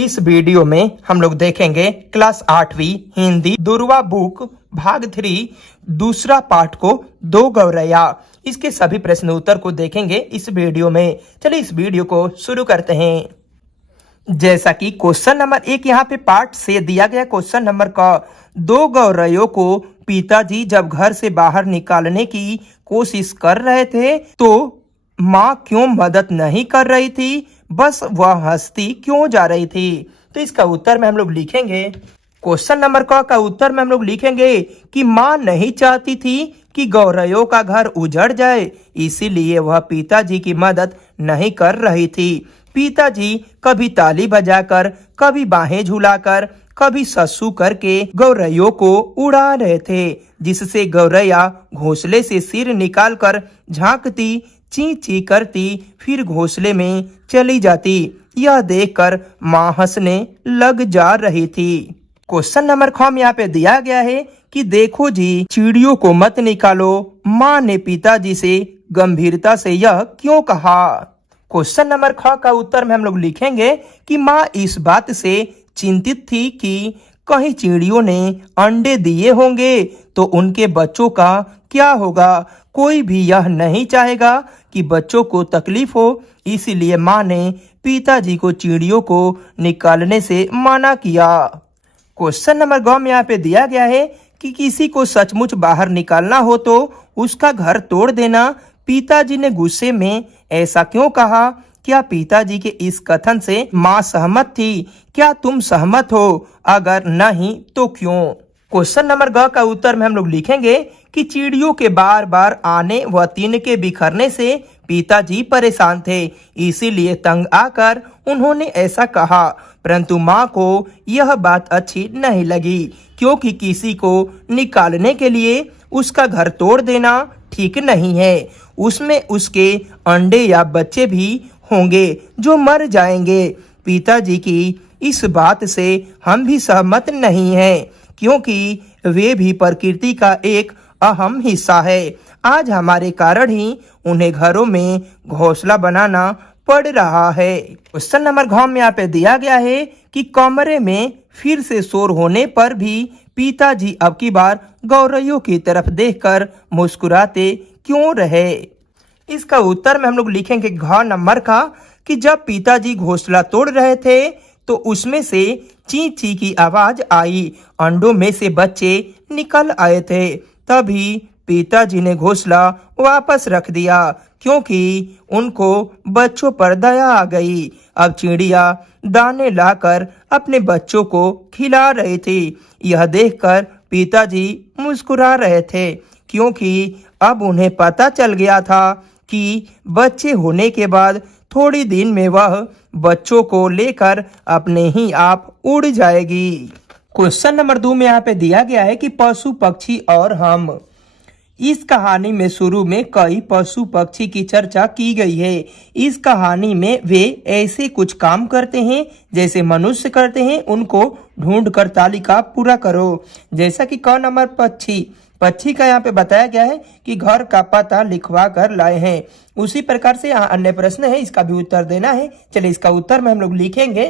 इस वीडियो में हम लोग देखेंगे क्लास 8वीं हिंदी दुर्वा बुक भाग 3 दूसरा पार्ट को दो गौरैया। इसके सभी प्रश्न उत्तर को देखेंगे इस वीडियो में। चलिए इस वीडियो को शुरू करते हैं। जैसा कि क्वेश्चन नंबर 1 यहाँ पे पार्ट से दिया गया क्वेश्चन नंबर का, दो गौरैयों को पिताजी जब घर से बाहर निकालने की कोशिश कर रहे थे तो माँ क्यों मदद नहीं कर रही थी, बस वह हंसती क्यों जा रही थी। तो इसका उत्तर में हम लोग लिखेंगे, क्वेश्चन नंबर का उत्तर में हम लोग लिखेंगे कि माँ नहीं चाहती थी कि गौरैयों का घर उजड़ जाए, इसीलिए वह पिताजी की मदद नहीं कर रही थी। पिताजी कभी ताली बजाकर, कभी बाहें झुलाकर, कभी सस्सू करके गौरैयों को उड़ा रहे थे, जिससे गौरैया घोंसले से सिर निकालकर झांकती, ची ची करती, फिर घोंसले में चली जाती। यह देखकर माँ हंसने लग जा रही थी। क्वेश्चन नंबर ख यहाँ पे दिया गया है कि देखो जी, चिड़ियों को मत निकालो, माँ ने पिताजी से गंभीरता से यह क्यों कहा। क्वेश्चन नंबर ख का उत्तर में हम लोग लिखेंगे कि माँ इस बात से चिंतित थी कि कहीं चिड़ियों ने अंडे दिए होंगे तो उनके बच्चों का क्या होगा। कोई भी यह नहीं चाहेगा कि बच्चों को तकलीफ हो, इसीलिए माँ ने पिताजी को चिड़ियों को निकालने से मना किया। क्वेश्चन नंबर ग में यहाँ पे दिया गया है कि किसी को सचमुच बाहर निकालना हो तो उसका घर तोड़ देना। पिताजी ने गुस्से में ऐसा क्यों कहा। क्या पिताजी के इस कथन से माँ सहमत थी। क्या तुम सहमत हो, अगर नहीं तो क्यों। क्वेश्चन नंबर ग का उत्तर में हम लोग लिखेंगे कि चिड़ियों के बार बार आने व तिनके बिखरने से पिताजी परेशान थे, इसीलिए तंग आकर उन्होंने ऐसा कहा। परंतु माँ को यह बात अच्छी नहीं लगी, क्योंकि किसी को निकालने के लिए उसका घर तोड़ देना ठीक नहीं है। उसमें उसके अंडे या बच्चे भी होंगे जो मर जाएंगे। पिताजी की इस बात से हम भी सहमत नहीं हैं, क्योंकि वे भी प्रकृति का एक अहम हिस्सा है। आज हमारे कारण ही उन्हें घरों में घोंसला बनाना पड़ रहा है। क्वेश्चन नंबर घ में यहाँ पे दिया गया है कि कमरे में फिर से शोर होने पर भी पिताजी अब की बार गौरैयों की तरफ देखकर मुस्कुराते क्यों रहे। इसका उत्तर में हम लोग लिखेंगे घ नंबर का कि जब पिताजी घोंसला तोड़ रहे थे तो उसमें से ची ची की आवाज आई। अंडों में से बच्चे निकल आए थे। तभी पिताजी ने घोंसला वापस रख दिया, क्योंकि उनको बच्चों पर दया आ गई। अब चिड़िया दाने लाकर अपने बच्चों को खिला रही थी। यह देखकर पिताजी मुस्कुरा रहे थे, क्योंकि अब उन्हें पता चल गया था कि बच्चे होने के बाद थोड़ी दिन में वह बच्चों को लेकर अपने ही आप उड़ जाएगी। क्वेश्चन नंबर 2 में यहाँ पे दिया गया है कि पशु पक्षी और हम। इस कहानी में शुरू में कई पशु पक्षी की चर्चा की गई है। इस कहानी में वे ऐसे कुछ काम करते हैं जैसे मनुष्य करते हैं, उनको ढूंढ कर तालिका पूरा करो। जैसा कि क नंबर पक्षी का यहाँ पे बताया गया है कि घर का पता लिखवा कर लाए हैं। उसी प्रकार से यहाँ अन्य प्रश्न है, इसका भी उत्तर देना है। चलिए इसका उत्तर में हम लोग लिखेंगे,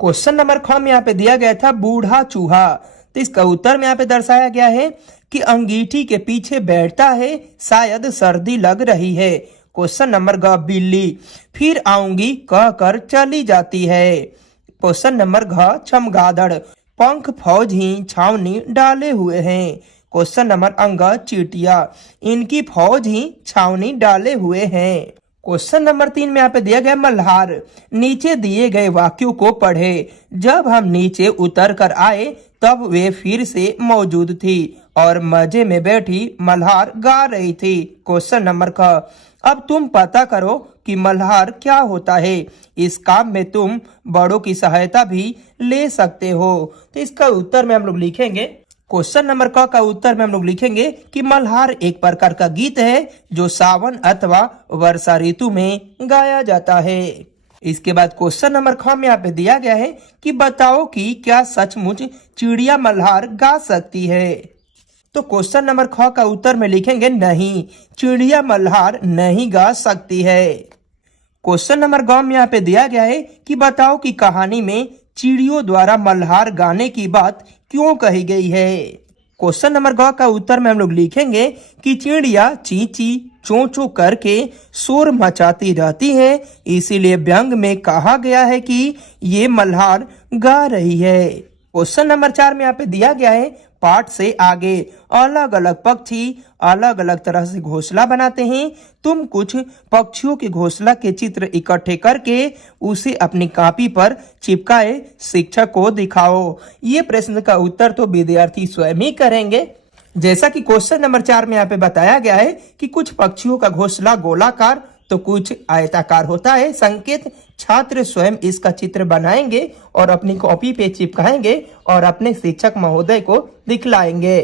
क्वेश्चन नंबर ख में यहाँ पे दिया गया था बूढ़ा चूहा। तो इसका उत्तर में यहाँ पे दर्शाया गया है कि अंगीठी के पीछे बैठता है, शायद सर्दी लग रही है। क्वेश्चन नंबर ग बिल्ली फिर आऊंगी कहकर चली जाती है। क्वेश्चन नंबर घ चमगादड़ पंख फौज ही छावनी डाले हुए हैं। क्वेश्चन नंबर अंग चींटियां इनकी फौज ही छावनी डाले हुए हैं। क्वेश्चन नंबर 3 में यहाँ पे दिया गया मल्हार। नीचे दिए गए वाक्यों को पढ़े। जब हम नीचे उतर कर आए तब वे फिर से मौजूद थी और मजे में बैठी मल्हार गा रही थी। क्वेश्चन नंबर क अब तुम पता करो कि मल्हार क्या होता है। इस काम में तुम बड़ों की सहायता भी ले सकते हो। तो इसका उत्तर में हम लोग लिखेंगे, क्वेश्चन नंबर क का उत्तर में हम लोग लिखेंगे कि मल्हार एक प्रकार का गीत है जो सावन अथवा वर्षा ऋतु में गाया जाता है। इसके बाद क्वेश्चन नंबर ख में यहाँ पे दिया गया है कि बताओ कि क्या सचमुच चिड़िया मल्हार गा सकती है। तो क्वेश्चन नंबर ख का उत्तर में लिखेंगे नहीं, चिड़िया मल्हार नहीं गा सकती है। क्वेश्चन नंबर ग में यहाँ पे दिया गया है कि बताओ कि कहानी में चिड़ियों द्वारा मल्हार गाने की बात क्यों कही गई है। क्वेश्चन नंबर ग का उत्तर में हम लोग लिखेंगे कि चिड़िया ची ची चों चों करके शोर मचाती रहती है, इसीलिए व्यंग में कहा गया है कि ये मल्हार गा रही है। क्वेश्चन नंबर 4 में यहाँ पे दिया गया है पाठ से आगे अलग अलग पक्षी अलग अलग तरह से घोंसला बनाते हैं, तुम कुछ पक्षियों के घोंसला के चित्र इकट्ठे करके उसे अपनी कॉपी पर चिपकाए शिक्षक को दिखाओ। ये प्रश्न का उत्तर तो विद्यार्थी स्वयं ही करेंगे। जैसा कि क्वेश्चन नंबर 4 में यहाँ पे बताया गया है कि कुछ पक्षियों का घोंसला गोलाकार तो कुछ आयताकार होता है, संकेत छात्र स्वयं इसका चित्र बनाएंगे और अपनी कॉपी पे चिपकाएंगे और अपने शिक्षक महोदय को दिखलाएंगे।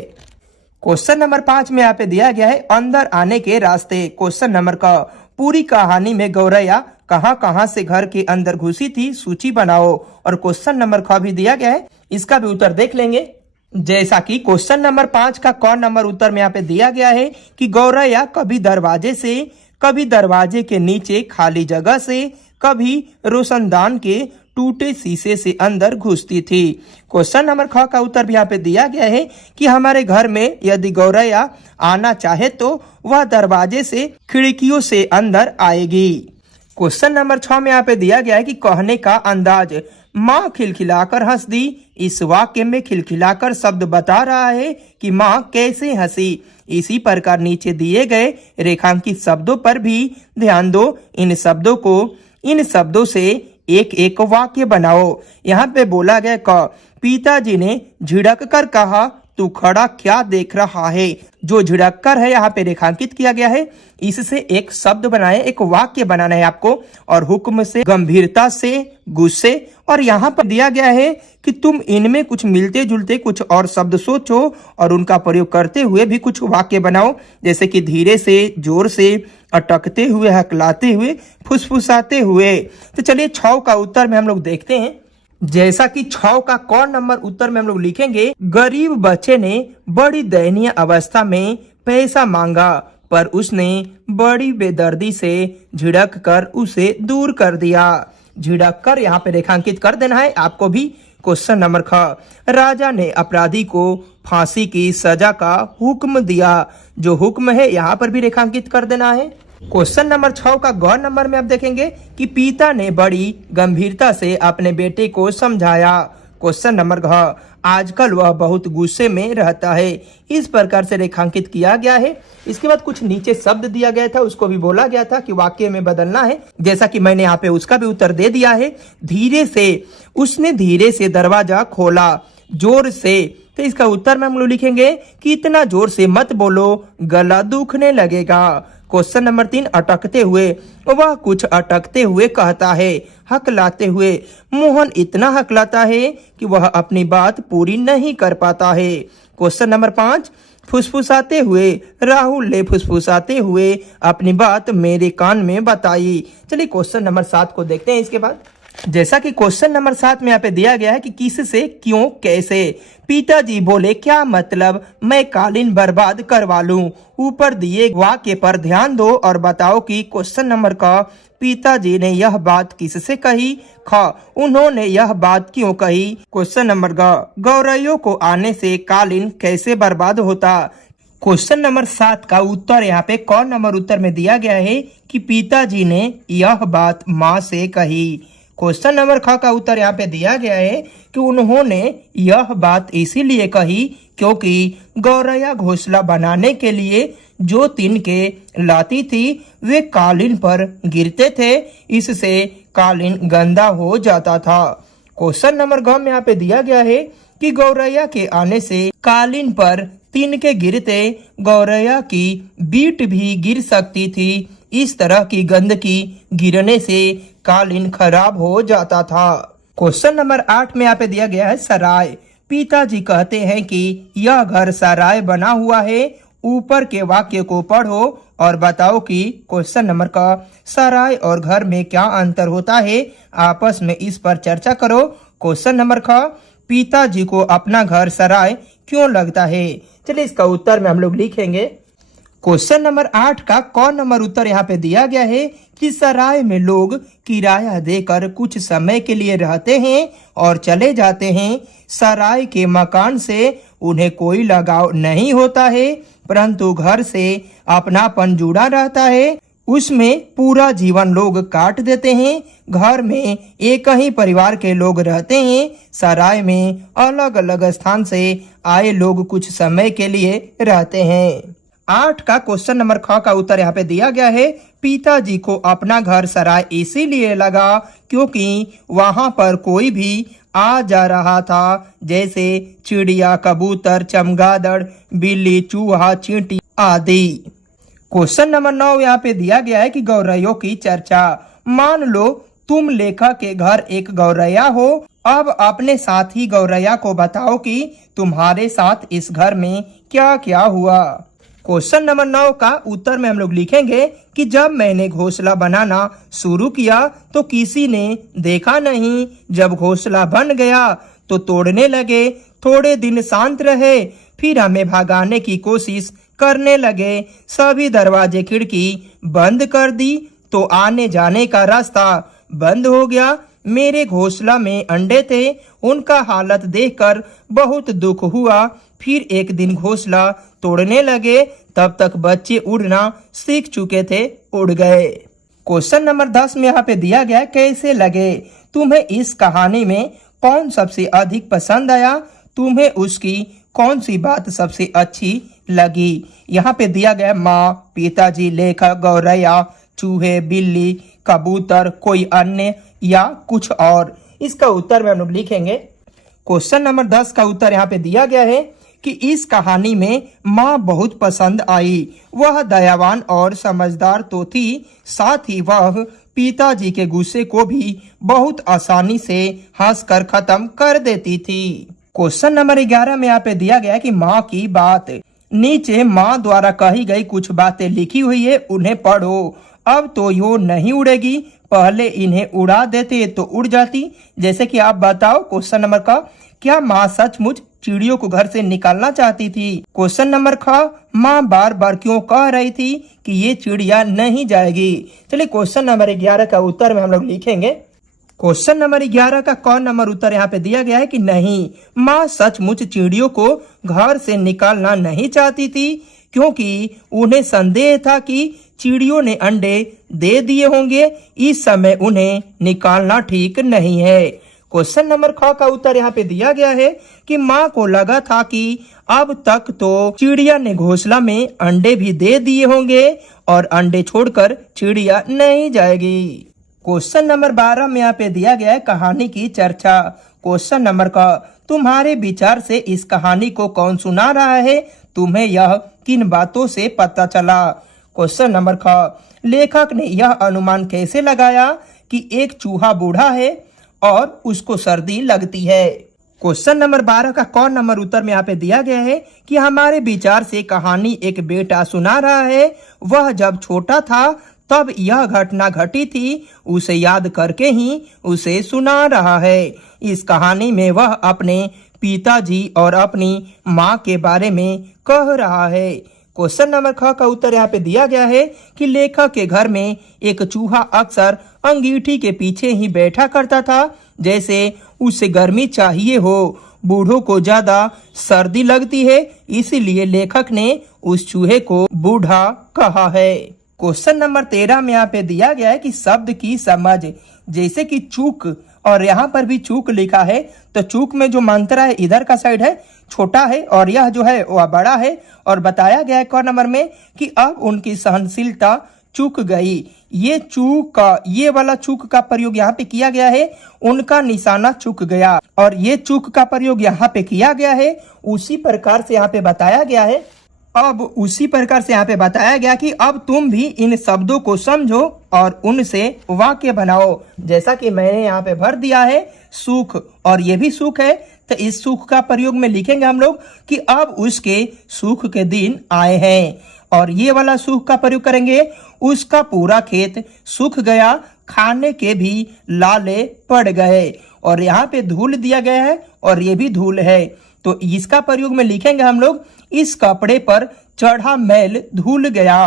क्वेश्चन नंबर 5 में यहाँ पे दिया गया है अंदर आने के रास्ते। क्वेश्चन नंबर का पूरी कहानी में गौरैया कहां कहां से घर के अंदर घुसी थी, सूची बनाओ। और क्वेश्चन नंबर ख भी दिया गया है, इसका भी उत्तर देख लेंगे। जैसा कि क्वेश्चन नंबर 5 का क नंबर उत्तर में यहाँ पे दिया गया है कि गौरैया कभी दरवाजे से, कभी दरवाजे के नीचे खाली जगह से, कभी रोशनदान के टूटे शीशे से अंदर घुसती थी। क्वेश्चन नंबर ख का उत्तर भी यहाँ पे दिया गया है कि हमारे घर में यदि गौरैया आना चाहे तो वह दरवाजे से, खिड़कियों से अंदर आएगी। क्वेश्चन नंबर 6 में यहाँ पे दिया गया है कि कहने का अंदाज। माँ खिलखिलाकर हंस दी। इस वाक्य में खिलखिलाकर शब्द बता रहा है कि माँ कैसे हंसी। इसी प्रकार नीचे दिए गए रेखांकित शब्दों पर भी ध्यान दो। इन शब्दों से एक एक वाक्य बनाओ। यहाँ पे बोला गया क, पिताजी ने झिड़क कर कहा, तू खड़ा क्या देख रहा है। जो झिड़क कर है यहाँ पे रेखांकित किया गया है, इससे एक शब्द बनाए, एक वाक्य बनाना है आपको। और हुक्म से, गंभीरता से, गुस्से। और यहाँ पर दिया गया है कि तुम इनमें कुछ मिलते जुलते कुछ और शब्द सोचो और उनका प्रयोग करते हुए भी कुछ वाक्य बनाओ, जैसे कि धीरे से, जोर से, अटकते हुए, हकलाते हुए, फुसफुसाते हुए। तो चलिए 6 का उत्तर में हम लोग देखते हैं। जैसा कि 6 का क नंबर उत्तर में हम लोग लिखेंगे, गरीब बच्चे ने बड़ी दयनीय अवस्था में पैसा मांगा, पर उसने बड़ी बेदर्दी से झिड़क कर उसे दूर कर दिया। झिड़क कर यहाँ पे रेखांकित कर देना है आपको भी। क्वेश्चन नंबर ख, राजा ने अपराधी को फांसी की सजा का हुक्म दिया। जो हुक्म है यहाँ पर भी रेखांकित कर देना है। क्वेश्चन नंबर 6 का ग नंबर में आप देखेंगे कि पिता ने बड़ी गंभीरता से अपने बेटे को समझाया। क्वेश्चन नंबर घ, आजकल वह बहुत गुस्से में रहता है। इस प्रकार से रेखांकित किया गया है। इसके बाद कुछ नीचे शब्द दिया गया था, उसको भी बोला गया था कि वाक्य में बदलना है, जैसा कि मैंने यहाँ पे उसका भी उत्तर दे दिया है। धीरे से, उसने धीरे से दरवाजा खोला। जोर से, तो इसका उत्तर में हम लोग लिखेंगे कि इतना जोर से मत बोलो, गला दुखने लगेगा। क्वेश्चन नंबर 3, अटकते हुए। वह कुछ अटकते हुए कहता है, हकलाते हुए। मोहन इतना हकलाता है कि वह अपनी बात पूरी नहीं कर पाता है। क्वेश्चन नंबर 5, फुसफुसाते हुए। राहुल ने फुसफुसाते हुए अपनी बात मेरे कान में बताई। चलिए क्वेश्चन नंबर 7 को देखते हैं इसके बाद। जैसा कि क्वेश्चन नंबर 7 में यहाँ पे दिया गया है कि किससे, क्यों, कैसे। पिताजी बोले, क्या मतलब, मैं कालीन बर्बाद करवा लूं। ऊपर दिए वाक्य पर ध्यान दो और बताओ कि क्वेश्चन नंबर का पिताजी ने यह बात किससे कही। ख, उन्होंने यह बात क्यों कही। क्वेश्चन नंबर ग, गौरैया को आने से कालीन कैसे बर्बाद होता। क्वेश्चन नंबर 7 का उत्तर यहाँ पे क नंबर उत्तर में दिया गया है कि पिताजी ने यह बात माँ से कही। क्वेश्चन नंबर ख का उत्तर यहाँ पे दिया गया है कि उन्होंने यह बात इसीलिए कही क्योंकि गौरैया घोंसला बनाने के लिए जो तिनके लाती थी वे कालीन पर गिरते थे, इससे कालीन गंदा हो जाता था। क्वेश्चन नंबर घ में यहाँ पे दिया गया है कि गौरैया के आने से कालीन पर तिनके गिरते गौरैया की बीट भी गिर सकती थी। इस तरह की गंदगी गिरने से कालीन खराब हो जाता था। क्वेश्चन नंबर 8 में यहाँ पे दिया गया है सराय। पिताजी कहते हैं कि यह घर सराय बना हुआ है। ऊपर के वाक्य को पढ़ो और बताओ कि क्वेश्चन नंबर का सराय और घर में क्या अंतर होता है। आपस में इस पर चर्चा करो। क्वेश्चन नंबर ख, पिताजी को अपना घर सराय क्यों लगता है। चलिए इसका उत्तर में हम लोग लिखेंगे। क्वेश्चन नंबर 8 का क नंबर उत्तर यहाँ पे दिया गया है कि सराय में लोग किराया देकर कुछ समय के लिए रहते हैं और चले जाते हैं। सराय के मकान से उन्हें कोई लगाव नहीं होता है, परंतु घर से अपनापन जुड़ा रहता है। उसमें पूरा जीवन लोग काट देते हैं। घर में एक ही परिवार के लोग रहते हैं। सराय में अलग अलग स्थान से आए लोग कुछ समय के लिए रहते हैं। 8 का क्वेश्चन नंबर ख का उत्तर यहाँ पे दिया गया है। पिताजी को अपना घर सराय इसीलिए लगा क्योंकि वहां पर कोई भी आ जा रहा था, जैसे चिड़िया, कबूतर, चमगादड़, बिल्ली, चूहा, चींटी आदि। क्वेश्चन नंबर 9 यहाँ पे दिया गया है कि गौरैयों की चर्चा। मान लो तुम लेखक के घर एक गौरैया हो। अब अपने साथी गौरैया को बताओ कि तुम्हारे साथ इस घर में क्या क्या हुआ। क्वेश्चन नंबर 9 का उत्तर में हम लोग लिखेंगे कि जब मैंने घोंसला बनाना शुरू किया तो किसी ने देखा नहीं। जब घोंसला बन गया तो तोड़ने लगे। थोड़े दिन शांत रहे, फिर हमें भगाने की कोशिश करने लगे। सभी दरवाजे खिड़की बंद कर दी तो आने जाने का रास्ता बंद हो गया। मेरे घोंसला में अंडे थे, उनका हालत देखकर बहुत दुख हुआ। फिर एक दिन घोंसला तोड़ने लगे, तब तक बच्चे उड़ना सीख चुके थे, उड़ गए। क्वेश्चन नंबर 10 में यहाँ पे दिया गया कैसे लगे। तुम्हें इस कहानी में कौन सबसे अधिक पसंद आया, तुम्हें उसकी कौन सी बात सबसे अच्छी लगी। यहाँ पे दिया गया माँ, पिताजी, लेखक, गौरैया, चूहे, बिल्ली, कबूतर, कोई अन्य या कुछ और। इसका उत्तर में हम लोग लिखेंगे। क्वेश्चन नंबर 10 का उत्तर यहाँ पे दिया गया है कि इस कहानी में माँ बहुत पसंद आई। वह दयावान और समझदार तो थी, साथ ही वह पिताजी के गुस्से को भी बहुत आसानी से हंसकर खत्म कर देती थी। क्वेश्चन नंबर 11 में यहाँ पे दिया गया कि माँ की बात। नीचे माँ द्वारा कही गई कुछ बातें लिखी हुई है, उन्हें पढ़ो। अब तो यो नहीं उड़ेगी, पहले इन्हें उड़ा देते तो उड़ जाती। जैसे कि आप बताओ क्वेश्चन नंबर का, क्या माँ सचमुच चिड़ियों को घर से निकालना चाहती थी। क्वेश्चन नंबर ख, माँ बार बार क्यों कह रही थी कि ये चिड़िया नहीं जाएगी। चलिए क्वेश्चन नंबर 11 का उत्तर में हम लोग लिखेंगे। क्वेश्चन नंबर 11 का क नंबर उत्तर यहाँ पे दिया गया है कि नहीं, माँ सचमुच चिड़ियों को घर से निकालना नहीं चाहती थी, क्योंकि उन्हें संदेह था कि चिड़ियों ने अंडे दे दिए होंगे। इस समय उन्हें निकालना ठीक नहीं है। क्वेश्चन नंबर ख का उत्तर यहाँ पे दिया गया है कि माँ को लगा था कि अब तक तो चिड़िया ने घोंसला में अंडे भी दे दिए होंगे और अंडे छोड़कर चिड़िया नहीं जाएगी। क्वेश्चन नंबर 12 में यहाँ पे दिया गया है कहानी की चर्चा। क्वेश्चन नंबर क, तुम्हारे विचार से इस कहानी को कौन सुना रहा है, तुम्हें यह किन बातों से पता चला। क्वेश्चन नंबर ख, लेखक ने यह अनुमान कैसे लगाया कि एक चूहा बूढ़ा है और उसको सर्दी लगती है। क्वेश्चन नंबर 12 का क नंबर उत्तर में यहाँ पे दिया गया है कि हमारे विचार से कहानी एक बेटा सुना रहा है। वह जब छोटा था तब यह घटना घटी थी, उसे याद करके ही उसे सुना रहा है। इस कहानी में वह अपने पिताजी और अपनी माँ के बारे में कह रहा है। क्वेश्चन नंबर ख का उत्तर यहाँ पे दिया गया है कि लेखक के घर में एक चूहा अक्सर अंगीठी के पीछे ही बैठा करता था, जैसे उसे गर्मी चाहिए हो। बूढ़ों को ज्यादा सर्दी लगती है, इसीलिए लेखक ने उस चूहे को बूढ़ा कहा है। क्वेश्चन नंबर 13 में यहाँ पे दिया गया है कि शब्द की समझ। जैसे कि चूक, और यहाँ पर भी चूक लिखा है, तो चूक में जो मंत्रा है इधर का साइड है छोटा है और यह जो है वह बड़ा है। और बताया गया है क नंबर में कि अब उनकी सहनशीलता चूक गई। ये चूक का, ये वाला चूक का प्रयोग यहाँ पे किया गया है, उनका निशाना चूक गया, और ये चूक का प्रयोग यहाँ पे किया गया है। उसी प्रकार से यहाँ पे बताया गया है, उसी प्रकार से यहाँ पे बताया गया कि अब तुम भी इन शब्दों को समझो और उनसे वाक्य बनाओ। जैसा कि मैंने यहाँ पे भर दिया है सुख, और ये भी सुख है, तो इस सुख का प्रयोग में लिखेंगे हम लोग कि अब उसके सुख के दिन आए हैं। और ये वाला सुख का प्रयोग करेंगे, उसका पूरा खेत सूख गया, खाने के भी लाले पड़ गए। और यहाँ पे धूल दिया गया है और ये भी धूल है, तो इसका प्रयोग में लिखेंगे हम लोग इस कपड़े पर चढ़ा मैल धुल गया।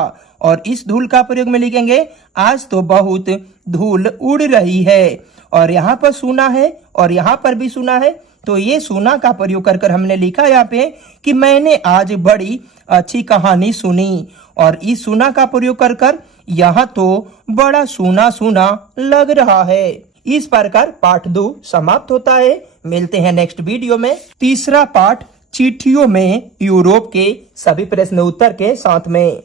और इस धूल का प्रयोग में लिखेंगे आज तो बहुत धूल उड़ रही है। और यहाँ पर सुना है और यहाँ पर भी सुना है, तो ये सुना का प्रयोग कर हमने लिखा यहाँ पे कि मैंने आज बड़ी अच्छी कहानी सुनी। और इस सुना का प्रयोग कर यहाँ तो बड़ा सुना सुना लग रहा है। इस प्रकार पाठ 2 समाप्त होता है। मिलते हैं नेक्स्ट वीडियो में तीसरा पाठ चिट्ठियों में यूरोप के सभी प्रश्न उत्तर के साथ में।